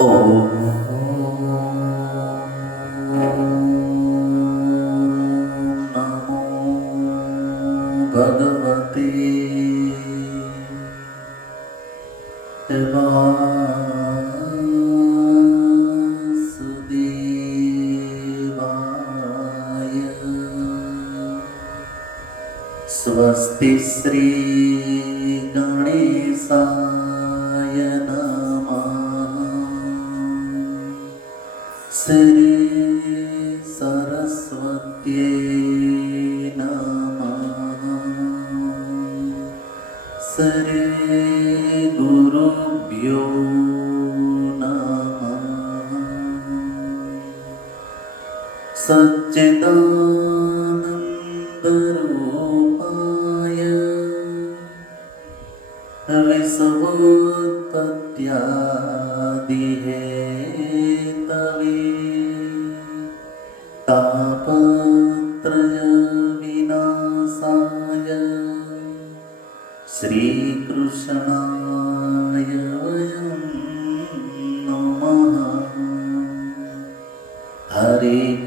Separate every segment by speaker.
Speaker 1: નમો સરસ્વત્यै નમઃ શ્રી ગુરુભ્યો નમઃ સચ્ચિદાનંદરૂપાય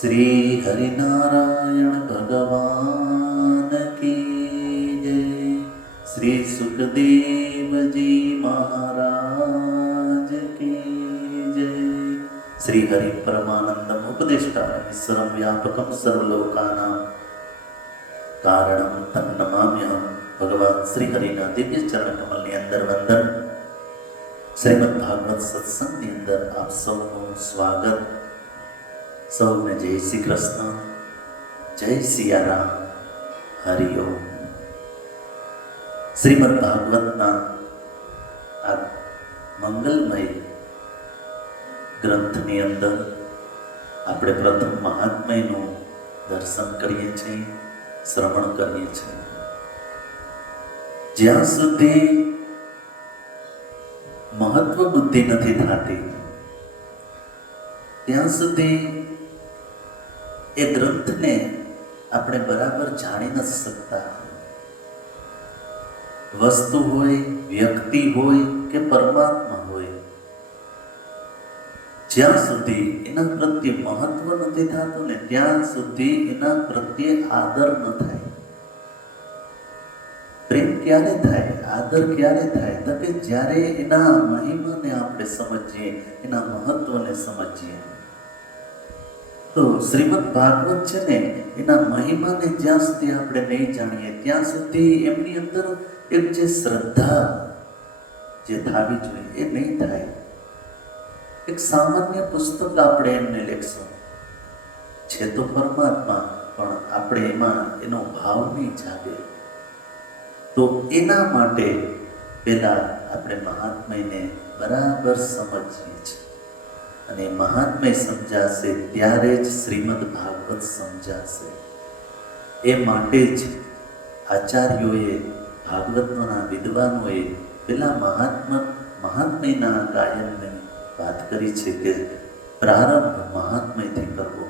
Speaker 1: શ્રી હરિનારાયણ ભગવાન કી જય. શ્રી સુખદેવજી મહારાજ કી જય. શ્રી હરિ પરમાનંદમ ઉપદેષ્ટા વિશ્રમ વ્યાપકમ સર્વલોકાના કારણમ તન્નમામ્યહમ ભગવાન શ્રી હરિના દિવ્ય ચરણ કમલની અંદર વંદન. શ્રીમદ ભાગવત સત્સંગની અંદર આપ સૌનું સ્વાગત. સૌને જય શ્રી કૃષ્ણ. જય સિયારામ હરિઓમ શ્રીમદ ભાગવતના આ મંગલમય ગ્રંથની અંદર આપણે પ્રથમ મહાત્મયનું દર્શન કરીએ છીએ, શ્રવણ કરીએ છીએ. જ્યાં સુધી મહત્વ બુદ્ધિ નથી થતી, ત્યાં સુધી એ ગ્રંથને આપણે બરાબર જાણી નથી શકતા. વસ્તુ હોય, વ્યક્તિ હોય કે પરમાત્મા હોય. જ્યાં સુધી એના પ્રત્યે મહત્વ નથી થતું ને ત્યાં સુધી એના પ્રત્યે આદર ન થાય. પ્રેમ ક્યારે થાય, આદર ક્યારે થાય? તો કે જ્યારે એના મહિમાને આપણે સમજીએ, એના મહત્વને સમજીએ. તો શ્રીમદ ભાગવત છે ને, એના મહિમાને જ્યાં સુધી આપણે નહીં જાણીએ, ત્યાં સુધી એમની અંદર એક જે શ્રદ્ધા જે થવી જોઈએ, એ નહીં થાય. એક સામાન્ય પુસ્તક આપણે એમને લેખશું. છે તો પરમાત્મા, પણ આપણે એમાં એનો ભાવ નહીં જાગે. તો એના માટે પહેલા આપણે મહાત્મયને બરાબર સમજીએ છીએ. અને મહાત્મય સમજાશે ત્યારે જ શ્રીમદ ભાગવત સમજાશે. એ માટે જ આચાર્યોએ ભાગવતના વિદ્વાનોએ પેલા મહાત્મા, મહાત્મયના ગાયનની વાત કરી છે કે પ્રારંભ મહાત્મયથી કરવો.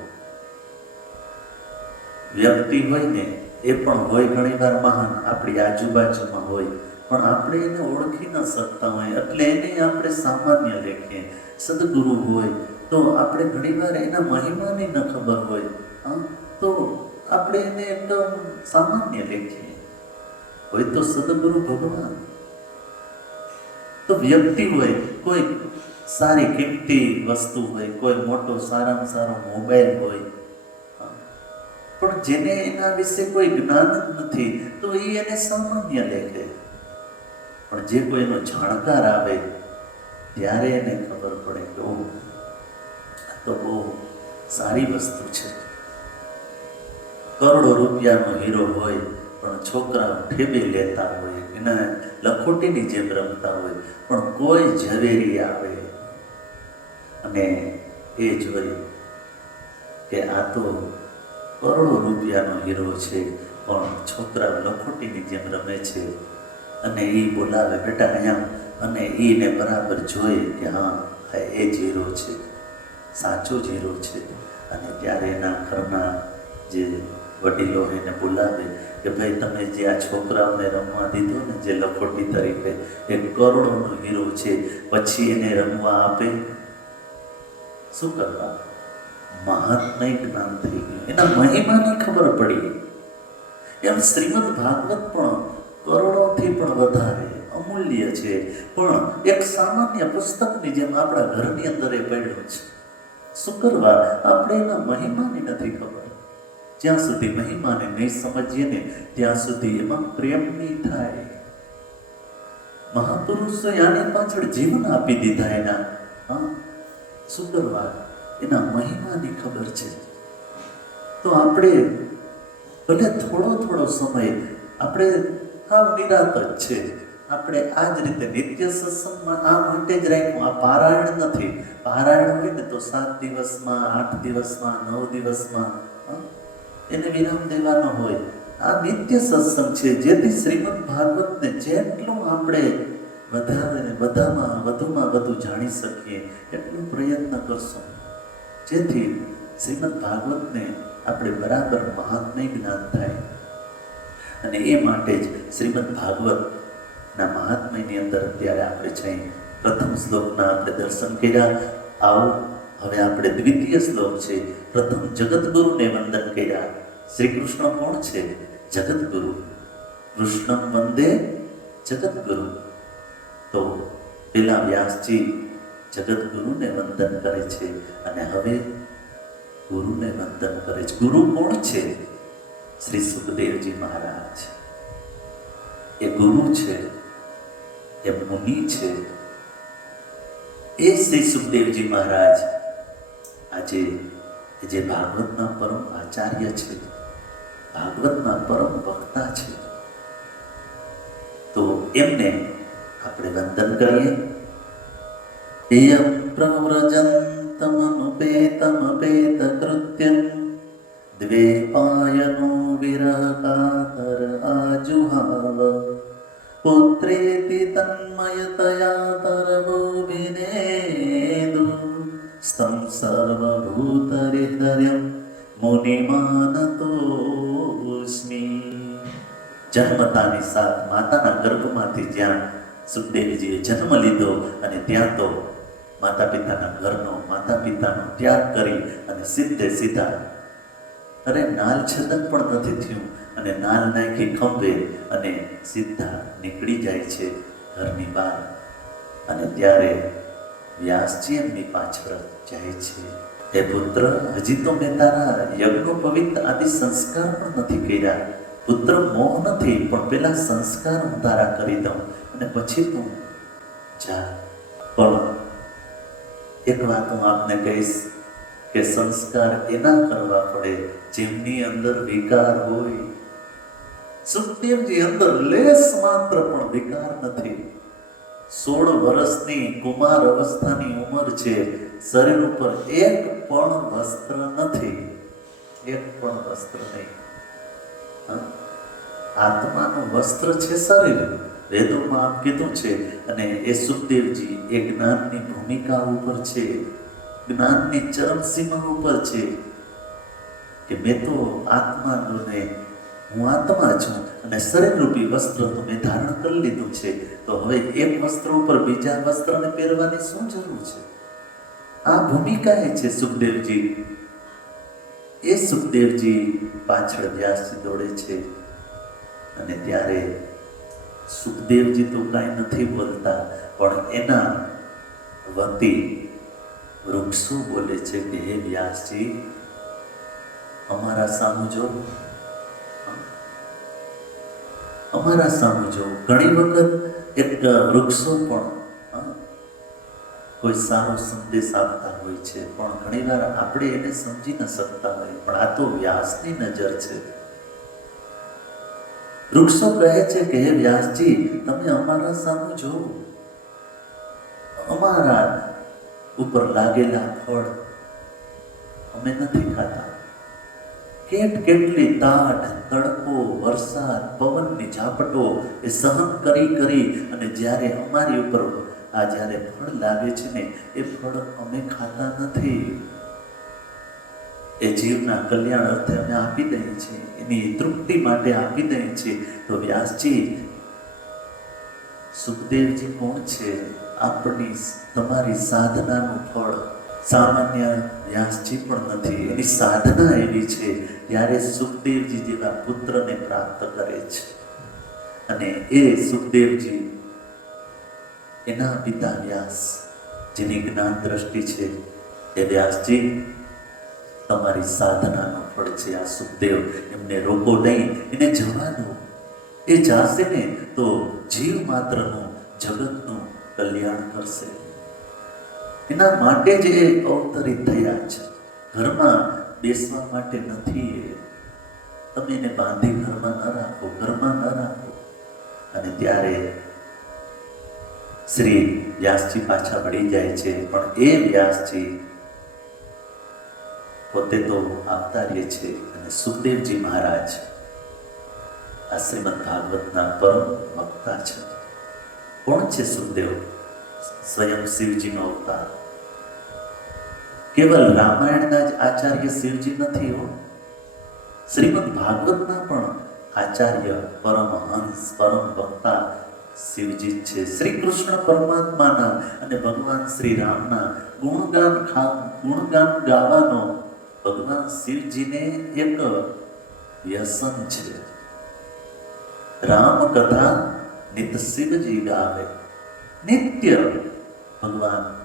Speaker 1: વ્યક્તિ હોય ને, એ પણ હોય ઘણીવાર મહાન, આપણી આજુબાજુમાં હોય, પણ આપણે એને ઓળખી ન શકતા હોય, એટલે એને આપણે સામાન્ય લેખીએ સદગુરુ હોય, તો આપણે ઘણીવાર એના મહિમાની ન ખબર હોય તો આપણે એને એકદમ સામાન્ય લેખીએ. હોય તો સદગુરુ ભગવાન. તો વ્યક્તિ હોય, કોઈ સારી કિંમતી વસ્તુ હોય, કોઈ મોટો સારામાં સારો મોબાઈલ હોય પણ જેને એના વિશે કોઈ જ્ઞાન જ નથી, તો એ એને સામાન્ય લેખે. પણ જે કોઈનો જાણકાર આવે ત્યારે એને ખબર પડે કે આ તો બહુ સારી વસ્તુ છે. કરોડો રૂપિયાનો હીરો હોય, પણ છોકરા ઠેબી લેતા હોય, એના લખોટીની જેમ રમતા હોય, પણ કોઈ ઝવેરી આવે. અને એ જોઈ કે આ તો કરોડો રૂપિયાનો હીરો છે, પણ છોકરા લખોટીની જેમ રમે છે. અને એ બોલાવે, બેટા, અહીંયા અને એને બરાબર જોઈએ કે હા એ જ છે, સાચો જ છે. અને ત્યારે એના ઘરના જે વડીલો એને બોલાવે કે ભાઈ, તમે જે આ છોકરાઓને રમવા દીધો ને જે લખોટી તરીકે, એ કરોડોનો હીરો છે, પછી એને રમવા આપે. શું કરવા? મહાત્મય જ્ઞાન થઈ ગયું. એના મહિમાની ખબર પડી. એમ શ્રીમદ ભાગવત પણ કરોડોથી પણ વધારે અમૂલ્ય છે. પણ એક સામાન્ય પુસ્તકની જેમ આપણા ઘરની અંદર એ પડ્યો છે. શું કરવા? આપણે એના મહિમાની નથી ખબર. જ્યાં સુધી મહિમાને નહીં સમજીએ ને, ત્યાં સુધી એમાં પ્રેમ નહીં થાય. મહાપુરુષો આની પાછળ જીવન આપી દીધા એના. હા? શું કરવા? એના મહિમાની ખબર છે. તો આપણે ભલે થોડો થોડો સમય, આપણે હા નિરાત જ છે. આપણે આ જ રીતે નિત્ય સત્સંગમાં આ માટે જ રાખ્યું. આ પારાયણ નથી. પારાયણ હોય ને તો સાત દિવસમાં, આઠ દિવસમાં, નવ દિવસમાં એને વિરામ દેવાનો હોય. આ નિત્ય સત્સંગ છે. જેથી શ્રીમદ ભાગવતને જેટલું આપણે વધારે બધામાં, વધુમાં વધુ જાણી શકીએ, એટલું પ્રયત્ન કરશું. જેથી શ્રીમદ ભાગવતને આપણે બરાબર મહાત્મય જ્ઞાન થાય. અને એ માટે જ શ્રીમદ ભાગવતના મહાત્મ્યની અંદર અત્યારે આપણે છે પ્રથમ શ્લોકના આપણે દર્શન કર્યા. આવો, હવે આપણે દ્વિતીય શ્લોક છે, પ્રથમ જગતગુરુને વંદન કર્યા. શ્રી કૃષ્ણ કોણ છે? જગતગુરુ કૃષ્ણ વંદે જગતગુરુ તો પેલા વ્યાસજી જગતગુરુને વંદન કરે છે અને હવે ગુરુને વંદન કરે છે. ગુરુ કોણ છે? શ્રી સુખદેવજી મહારાજ. એ ગુરુ છે. એ મુનિ છે. એ શ્રી સુખદેવજી મહારાજ આજે જે ભાગવતના પરમ આચાર્ય છે, ભાગવતના પરમ વક્તા છે. તો એમને આપણે વંદન કરીએ. પ્રવ્રજંતમનુપેતમપેતકૃત્યમ દ્વે પાયનો વિરાકાતર આજુહાવ. पुत्रेति तन्मयतया तरवोभिनेदु स्तं सर्वभूतहृदयं મુનિમાનતોસ્મિ જન્મતાની સાથ માતાના ગર્ભમાંથી જ્યાં સુખદેવજીએ જન્મ લીધો અને ત્યાં તો માતા પિતાના ઘરનો માતા પિતાનો ત્યાગ કરી અને સીધે સીધા અરે નાલ છેદન પણ નથી થયું અને નાન નાખી ખંભે અને સીધા નીકળી જાય છે ઘરની બહાર. અને ત્યારે વ્યાસજી એમની પાછળ જાય છે. હે પુત્ર, હજી તો મેં તારા યજ્ઞો પવિત્ર આદિ સંસ્કાર પણ નથી કર્યા. પુત્ર, મોહ નથી, પણ પેલા સંસ્કાર હું તારા કરી દઉં અને પછી તું જા. પણ એક વાત હું આપને કહીશ કે સંસ્કાર એના કરવા પડે જેમની અંદર વિકાર હોય સુખદેવજી અંદર લેસ માત્ર પણ વિકાર નથી. સોળ વર્ષની કુમાર અવસ્થાની ઉંમર છે. શરીર ઉપર એક પણ વસ્ત્ર નથી. એક પણ વસ્ત્ર નહીં. આત્માનું વસ્ત્ર છે શરીર. વેદોમાં આમ કીધું છે અને એ સુખદેવજી એ જ્ઞાનની ભૂમિકા ઉપર છે. જ્ઞાનની ચરમ સીમા ઉપર છે. કે મેં તો આત્માને હું આત્મા છું અને શરીરરૂપી વસ્ત્ર તમે ધારણ કરી લીધું છે. તો હવે એક વસ્ત્ર ઉપર બીજા વસ્ત્રને પહેરવાની શું જરૂર છે? આ ભૂમિકા એ છે સુખદેવજી. એ સુખદેવજી પાછળ વ્યાસજી દોડે છે. અને ત્યારે સુખદેવજી તો કાંઈ નથી બોલતા, પણ એના વતી વૃક્ષો બોલે છે કે, હે વ્યાસજી, અમારા સામુ જો અમારા સામે જો ઘણી વખત એક વૃક્ષો પણ કોઈ સારો સંદેશ આપતા હોય છે, પણ ઘણીવાર આપણે એને સમજી ન શકતા હોય, પણ આ તો વ્યાસની નજર છે. વૃક્ષો કહે છે કે, હે વ્યાસજી, તમે અમારા સામે જોવો અમારા ઉપર લાગેલા ફળ અમે નથી ખાતા. કેટ કેટલી તાટ તડકો, વરસાદ, પવનની ઝાપટો એ સહન કરી કરી અને જ્યારે અમારી ઉપર, આ જ્યારે ફળ લાગે છે ને, એ ફળ અમે ખાતા નથી. એ જીવના કલ્યાણ અર્થે અમે આપી દઈએ છીએ, એની તૃપ્તિ માટે આપી દઈએ છીએ. તો વ્યાસજી, સુખદેવજી કોણ છે? આપણી, તમારી સાધનાનું ફળ. સામાન્ય વ્યાસજી પણ નથી. એની સાધના એવી છે, ત્યારે સુખદેવજી જેવા પુત્રને પ્રાપ્ત કરે છે. અને એ સુખદેવજી એના પિતા વ્યાસ, જેની જ્ઞાન દ્રષ્ટિ છે, એ વ્યાસજી તમારી સાધનાનો ફળ છે. આ સુખદેવ એમને રોકો નહીં, એને જવા એ જાશે ને તો જીવ માત્રનું જગતનું કલ્યાણ કરશે. એના માટે જ અવતરિત થયા છે. ઘરમાં બેસવા માટે નથી તમે એને બાંધી ઘરમાં ન રાખો, ઘરમાં ન રાખો. અને ત્યારે શ્રી વ્યાસજી પાછા વળી જાય છે. પણ એ વ્યાસજી પોતે તો આવતા રહે છે અને સુખદેવજી મહારાજ આ શ્રીમદ ભાગવતના પરમ વક્તા છે. કોણ છે સુખદેવ? સ્વયં શિવજીનો અવતાર. કેવલ રામાયણના જ આચાર્ય શિવજી નથી હો. શ્રીમદ ભાગવતના પણ આચાર્ય પરમહંસ, પરમ વક્તા શિવજી છે. શ્રી કૃષ્ણ પરમાત્માના અને ભગવાન શ્રી રામના ગુણગાન ગુણગાન ગાવાનો ભગવાન શિવજીને એક વ્યસન છે. રામ કથા નિત શિવજી ગાવે. નિત્ય ભગવાન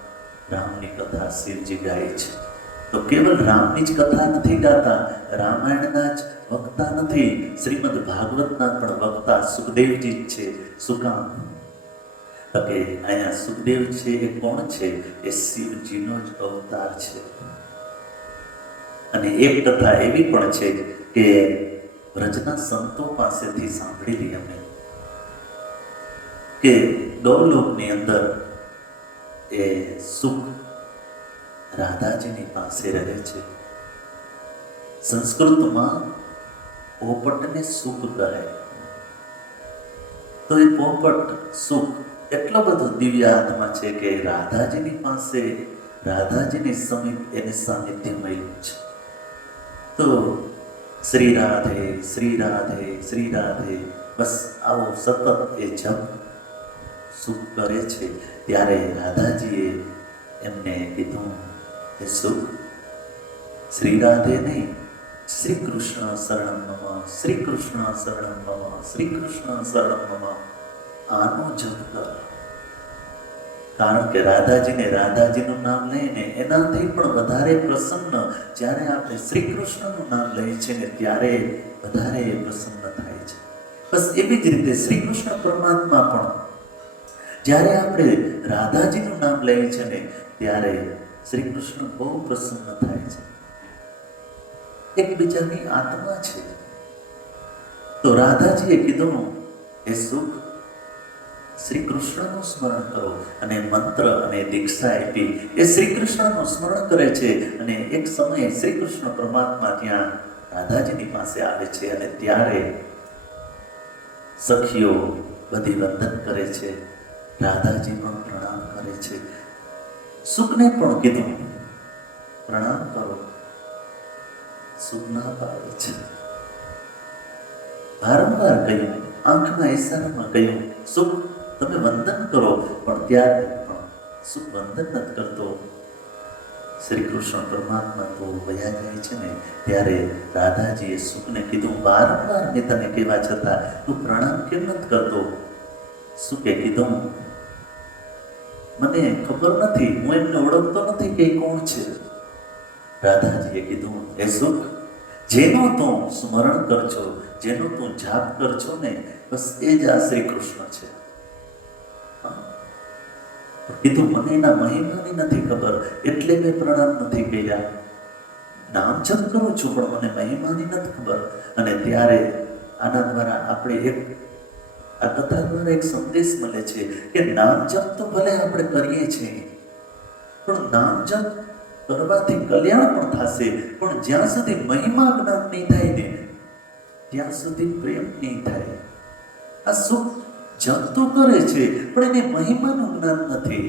Speaker 1: રામની કથા શિવજી ગાય છે. તો કેવલ રામની જ કથા નથી ગાતા, રામાયણના જ વક્તા નથી, શ્રીમદ ભાગવતના પણ વક્તા સુખદેવજી જ છે. શું કામ? તો કે અહીંયા સુખદેવ છે એ કોણ છે? એ શિવજીનો જ અવતાર છે. અને એક કથા એવી પણ છે કે વ્રજના સંતો પાસેથી સાંભળેલી અમે કે ગૌલોકની અંદર એ સુખ રાધાજીની પાસે રહે છે. સંસ્કૃતમાં પોપટને સુખ કહે. તો એ પોપટ સુખ એટલો બધો દિવ્ય આત્મા છે કે રાધાજીની પાસે, રાધાજીની સમીપ એને સાનિધ્ય મળ્યું છે. તો શ્રી રાધે શ્રી રાધે શ્રી રાધે, બસ આવો સતત એ જપ સુખ કરે છે, ત્યારે રાધાજીએ એમને કીધું કે સુખ, શ્રી રાધે નહીં, શ્રી કૃષ્ણ શરણમ મમ શ્રી કૃષ્ણ શરણમ શ્રી કૃષ્ણ શરણમ આનો જપ કર. કારણ કે રાધાજીને, રાધાજીનું નામ લઈને એનાથી પણ વધારે પ્રસન્ન જ્યારે આપણે શ્રી કૃષ્ણનું નામ લઈએ છીએ ને ત્યારે વધારે પ્રસન્ન થાય છે. બસ એવી જ રીતે શ્રી કૃષ્ણ પરમાત્મા પણ જ્યારે આપણે રાધાજીનું નામ લઈએ છીએ ને, ત્યારે શ્રી કૃષ્ણ બહુ પ્રસન્ન થાય છે. એકબીજાની આત્મા છે. તો રાધાજીએ કીધું એ સુખ શ્રી કૃષ્ણનું સ્મરણ કરો અને મંત્ર અને દીક્ષા આપી. એ શ્રી કૃષ્ણનું સ્મરણ કરે છે અને એક સમયે શ્રી કૃષ્ણ પરમાત્મા ત્યાં રાધાજીની પાસે આવે છે અને ત્યારે સખીઓ બધી વંદન કરે છે. રાધાજી પણ પ્રણામ કરે છે. સુખને પણ કીધું. પ્રણામ કરો. સુખ ના પાડે છે. વારંવાર કહ્યું આંખના ઈશારામાં કહ્યું, સુખ, તમે વંદન કરો. પણ ત્યારે પણ સુખ વંદન નથી કરતો. શ્રી કૃષ્ણ પરમાત્મા તો વયા જાય છે ને, ત્યારે રાધાજીએ સુખને કીધું. વારંવાર મેં તને કહેવા છતાં તું પ્રણામ કેમ નથી કરતો? સુખે કીધું મને ખબર નથી, હું એમને ઓળખતો નથી કે કોણ છે. રાધાજીએ કીધું, એ સુખ, જેનું તું સ્મરણ કરજો, જેનું તું જાપ કરજો ને, બસ એ જ આ શ્રી કૃષ્ણ છે કીધું, મને એના મહિમાની નથી ખબર, એટલે મેં પ્રણામ નથી કર્યા. નામ કરું છું, પણ મને મહિમાની નથી ખબર. અને ત્યારે આના દ્વારા આપણે એક આ કથા દ્વારા એક સંદેશ મળે છે કે નામ જપ તો ભલે આપણે કરીએ છીએ, પણ નામ જપ કરવાથી કલ્યાણ પણ થશે. પણ જ્યાં સુધી મહિમા જ્ઞાન નહીં થાય ને, ત્યાં સુધી પ્રેમ નહીં થાય. આ સુખ જપ તો કરે છે, પણ એને મહિમાનું જ્ઞાન નથી.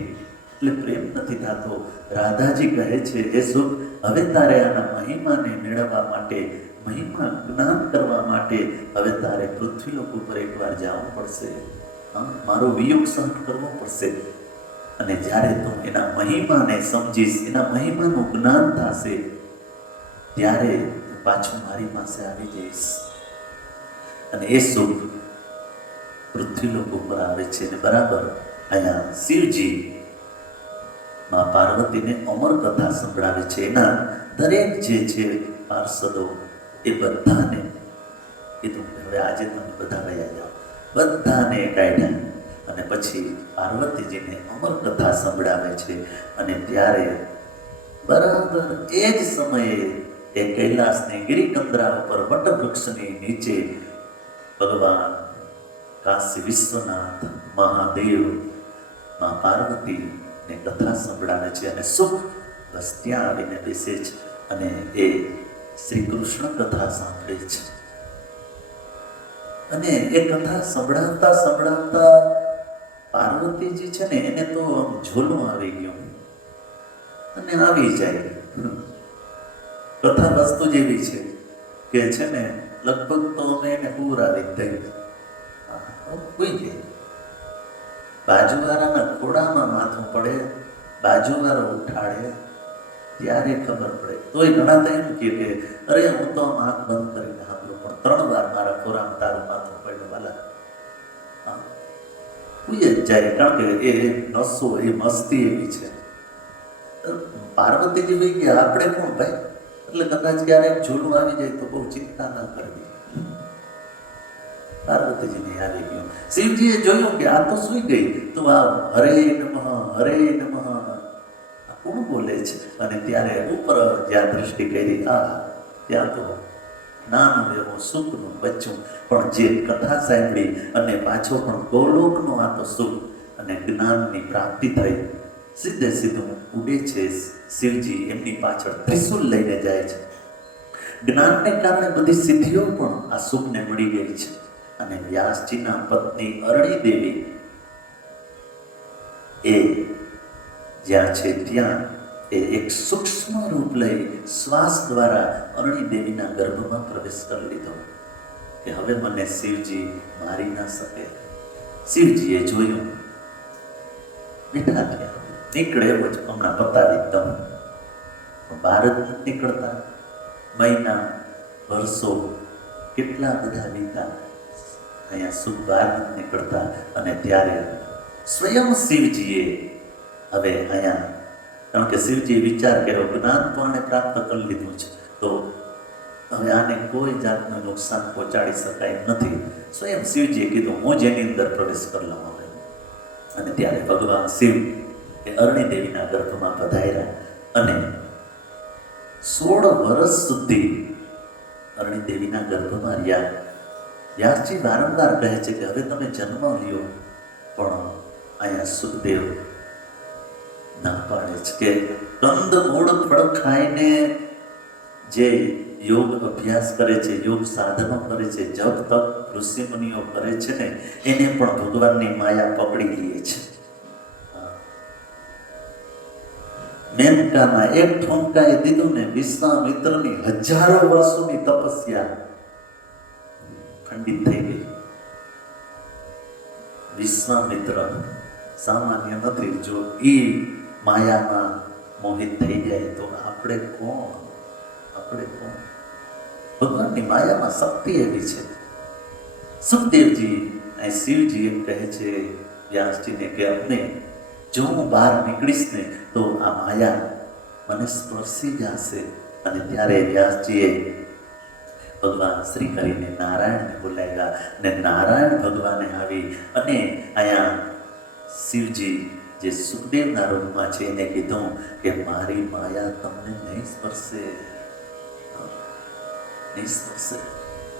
Speaker 1: એટલે પ્રેમ નથી થતો. રાધાજી કહે છે, એ સુખ હવે તારે આના મહિમાને મેળવવા માટે મહિમા જ્ઞાન કરવા માટે હવે તારે પૃથ્વી લોક ઉપર એકવાર જવું પડશે. મારો વિયોગ સહન કરવો પડશે. અને જ્યારે તું એના મહિમાને સમજીશ, એના મહિમાનું જ્ઞાન થશે, ત્યારે તું પાછું મારી પાસે આવી જઈશ. અને એ સુખ પૃથ્વી લોક ઉપર આવે છે. અને બરાબર, અહીંયા શિવજી માં પાર્વતીને અમર કથા સંભળાવે છે. એના દરેક જે છે, પાર્ષદો એ બધાને કીધું કે હવે આજે તમે બધા ગયા જાઓ બધાને કાઢ્યા. અને પછી પાર્વતીજીને અમર કથા સંભળાવે છે. અને ત્યારે બરાબર એ જ સમયે એ કૈલાસની ગિરિકંદરા ઉપર વટવૃક્ષની નીચે ભગવાન કાશી વિશ્વનાથ મહાદેવ, મા પાર્વતી ને કથા સંભળાવે છે અને સુખ, બસ ત્યાં આવીને બેસે છે. અને એ શ્રી કૃષ્ણ કથા સાંભળે છે. અને એ કથા સંભળાવતા સંભળાવતા પાર્વતીજી છે ને, એને તો આમ ઝોલું આવી ગયું. અને આવી જાય. કથા વસ્તુ જેવી છે કે છે ને, લગભગ તો અમે એને પૂરા દઈ કોઈ જાય બાજુવાળાના ખોડામાં માથું પડે, બાજુવાળો ઉઠાડે ત્યારે ખબર પડે. તોય ઘણા તો એમ કહે કે, અરે, હું તો આંખ બંધ કરીને સાંભળું પણ ત્રણ વાર મારા ખોરામાં તારું માથું પડ્યું, વાલા. હા. જાય, કારણ કે એ નસો એ મસ્તી એવી છે. પાર્વતીજી ભાઈ ગયા આપણે કોણ ભાઈ? એટલે કદાચ ક્યારેક ઝૂલું આવી જાય તો બહુ ચિંતા ના કરવી. પાર્વતીજીને આવી ગયું. શિવજીએ જોયું કે આ તો સુઈ ગઈ. તો આ હરે નમઃ હરે નમઃ કોણ બોલે છે? અને ત્યારે ઉપર જ્યાં દ્રષ્ટિ કરી, આ, ત્યાં તો નાનું એવું સુખનું બચ્ચું. પણ જે કથા સાંભળી અને પાછો પણ ગૌલોકનું આ તો સુખ અને જ્ઞાનની પ્રાપ્તિ થઈ, સીધે સીધું ઉડે છે શિવજી એમની પાછળ ત્રિશુલ લઈને જાય છે. જ્ઞાનને કારણે બધી સિદ્ધિઓ પણ આ સુખને મળી ગઈ છે. અને વ્યાસજીના પત્ની અરણી દેવી એ જ્યાં છે ત્યાં એ એક સૂક્ષ્મ રૂપ લઈ શ્વાસ દ્વારા અરણી દેવીના ગર્ભમાં પ્રવેશ કરી લીધો. કે હવે મને શિવજી મારી ના શકે. શિવજીએ જોયું. બેઠા થયા. નીકળે એવો જ હમણાં બતાવી તમ જ નીકળતા. મહિના, વર્ષો, કેટલા બધા વીતા. અહીંયા સુખ બહાર નીકળતા. અને ત્યારે સ્વયં શિવજીએ હવે અહીંયા કારણ કે શિવજીએ વિચાર કર્યો જ્ઞાન તો આણે પ્રાપ્ત કરી લીધું છે. તો હવે આને કોઈ જાતનું નુકસાન પહોંચાડી શકાય નથી. સ્વયં શિવજીએ કીધું, હું જેની અંદર પ્રવેશ કરી લઉં હવે. અને ત્યારે ભગવાન શિવ એ અરણી દેવીના ગર્ભમાં પધાર્યા અને સોળ વર્ષ સુધી અરણી દેવીના ગર્ભમાં રહ્યા. વ્યાસજી વારંવાર કહે છે કે, હવે તમે જન્મ લ્યો, પણ અહીંયા સુખદેવ ના પાડે છે કે કંદ મૂળ ફળ ખાઈને જે યોગ અભ્યાસ કરે છે, યોગ સાધના કરે છે, જપ, તપ ઋષિ મુનિઓ કરે છે ને, એને પણ ભગવાનની માયા પકડી લે છે. મેનકામાં એક ઠોંકાએ દીધું ને, વિશ્વામિત્રની હજારો વર્ષોની તપસ્યા ખંડિત થઈ ગઈ. વિશ્વામિત્ર સામાન્ય નથી, જો એ માયામાં મોહિત થઈ જાય તો આપણે કોણ? આપણે કોણ? ભગવાનની માયામાં શક્તિ એવી છે. સુખદેવજી અહીં શિવજી એમ કહે છે, વ્યાસજીને કે અમને જો હું બહાર નીકળીશ ને તો આ માયા મને સ્પર્શી જશે. અને ત્યારે વ્યાસજીએ ભગવાન શ્રી હરિને નારાયણને બોલાવ્યા. ને નારાયણ ભગવાને આવી અને અહીંયા શિવજી જે સુખદેવના રૂપમાં છે એને કીધું કે મારી માયા તમને નહીં સ્પર્શે. નહીં સ્પર્શે.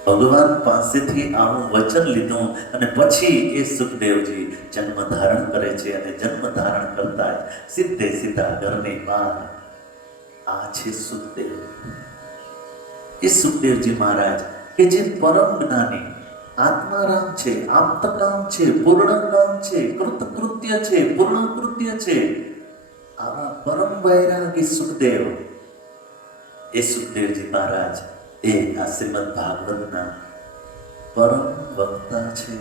Speaker 1: ભગવાન પાસેથી આવું વચન લીધું અને પછી એ સુખદેવજી જન્મ ધારણ કરે છે અને જન્મ ધારણ કરતા જ સીધે સીધા ઘરની બહાર આ છે સુખદેવ. એ સુખદેવજી મહારાજ કે જે પરમ જ્ઞાની આત્મારામ છે આપ્તકામ છે પૂર્ણકામ છે, કૃતકૃત્ય છે પૂર્ણ કૃત્ય છે. આવા પરમ વૈરાગી સુખદેવ. એ સુખદેવજી મહારાજ, એ આ શ્રીમદ ભાગવતના પરમ વક્તા છે.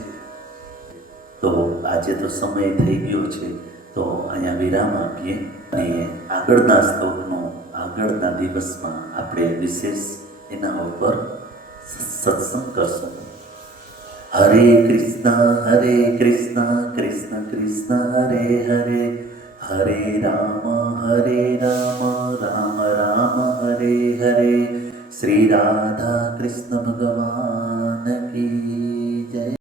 Speaker 1: તો આજે તો સમય થઈ ગયો છે, તો અહીંયા વિરામ આપીએ અને આગળના સ્તોકનો આગળના દિવસમાં આપણે વિશેષ એના ઉપર સત્સંગ કરશું. હરે કૃષ્ણ હરે કૃષ્ણ કૃષ્ણ કૃષ્ણ હરે હરે હરે રામ હરે રામ રામ રામ હરે હરે શ્રી રાધા કૃષ્ણ ભગવાન